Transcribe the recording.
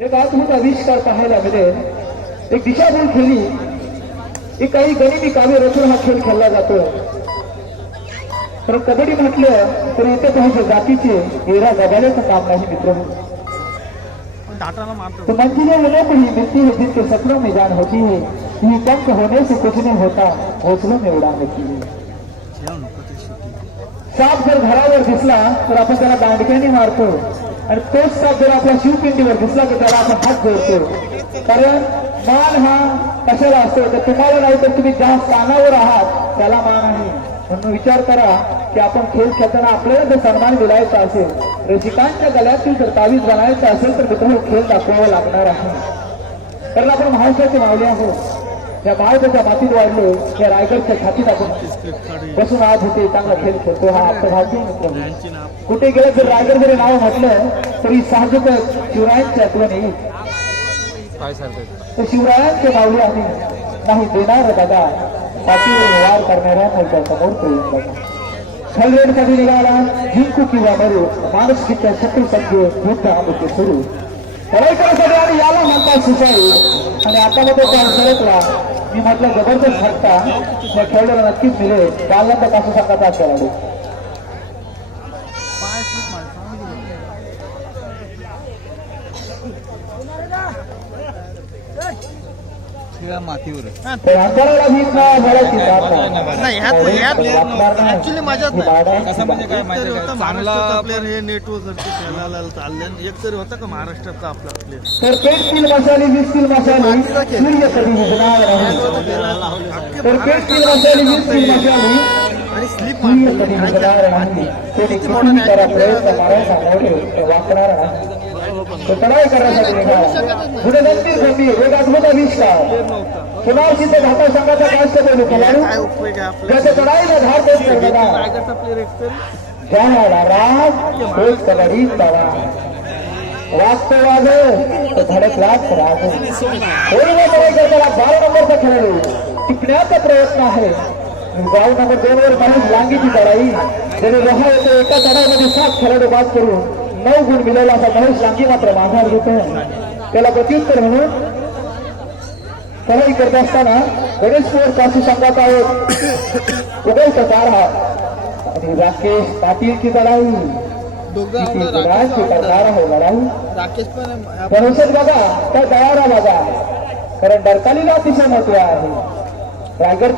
एक अद्भुत आविष्कार पाहायला मिळेल. एक दिशाभूल खेळली, एक काही गनिमी काव्य रचून हा खेळ खेळला जातो. तर कबड्डी म्हटलं तर इथे पाहिजे जातीचे एरा गबाल्याचं काम नाही मित्र. तो मंजिलें वो बड़ी मिलती है जिनके सपनों में जान होती है. ये पंख होने से कुछ नहीं होता, हौसलों में उड़ान होती है. साप जर घरावर दिसला तर आपण त्याला दांडक्याने मारतो आणि तोच साप जर आपल्या शिवपिंडीवर दिसला तर त्याला आपण हात जोडतो. कारण मान हा कशाला असतो तर तुम्हाला नाही तर तुम्ही ज्या स्थानावर आहात त्याला मान आहे. म्हणून विचार करा की आपण खेळ खेळताना आपल्याला जर सन्मान मिळायचा असेल, रसिकांच्या गळ्यातील जर तावीज बनायचं असेल तर मित्रांनो खेळ दाखवावा लागणार आहे. कारण आपण महाराष्ट्राचे मावले आहोत. या भारताच्या मातीत वाढलो, या रायगडच्या छातीत आपण बसून आज होते चांगला खेळ खेळतो. हा आपला भाग्य मित्र. कुठे गेलं जर रायगड जरी नाव म्हटलं तरी साहजिकच शिवरायांची आठवण येईल. तर शिवरायांचे मावले आम्ही नाही देणार दादा, पाठीवर वार करणाऱ्या मोठ्या समोर प्रेम बघा. छलरेडसाठी निघाला जिंकू किंवा मरू, माणुसकीच्या शत्रू सत्य युद्ध आमचे सुरू. करायसाठी आणि याला म्हणतात सुसाई. आणि आता मध्ये पण सरकला मी म्हटलं जबरदस्त हट्टा त्या खेळाडूला नक्कीच मिळेल. बालनंद कासू संघाचा खेळाडू मातीवर ऍक्च्युली माझ्यात चांगला प्लेअर हे नेटवर खेळायला चालले. एक तरी होता का महाराष्ट्राचा आपला प्लेअर. तर पेट किल मसाली 20 किल मसाली सूर्य कधी उगणार नाही. तर पेट किल मसाली 20 किल मसाली आणि स्लिप सूर्य कधी उगणार नाही. तो किती करा प्रयत्न मारायचा वापरणार नाही. तो चढाई करण्यासाठी निघाला. पुढे नंतर गंभीर एक अद्भुत आविष्कार. पुन्हा तिथे घाटा संघाचा काष्ट बोलू खेळाडू ज्याच्या चढाईला धार देत करणारा रायगडचा प्लेअर एक तरी ज्याला राज तोच कबड्डी तवा वाजतो वाजव तो धडकलाच राज. त्याला 12 नंबरचा खेळाडू टिकण्याचा प्रयत्न आहे. गाव नंबर 2 वर महेश लांगीची चढाई त्याने लोहा येतो. एका चढाईमध्ये 7 खेळाडू बाद करून 9 गुण मिळवला असा महेश लांगी मात्र माघार घेतो. त्याला प्रत्युत्तर म्हणून चढाई करत असताना गणेशपूर काशी संघाचा एक उदय कसार हा आणि राकेश पाटील की चढाई करणार हो लढाई. धनुषद बघा तर दयारा बघा. कारण डरकालीला अतिशय महत्व आहे. रायगड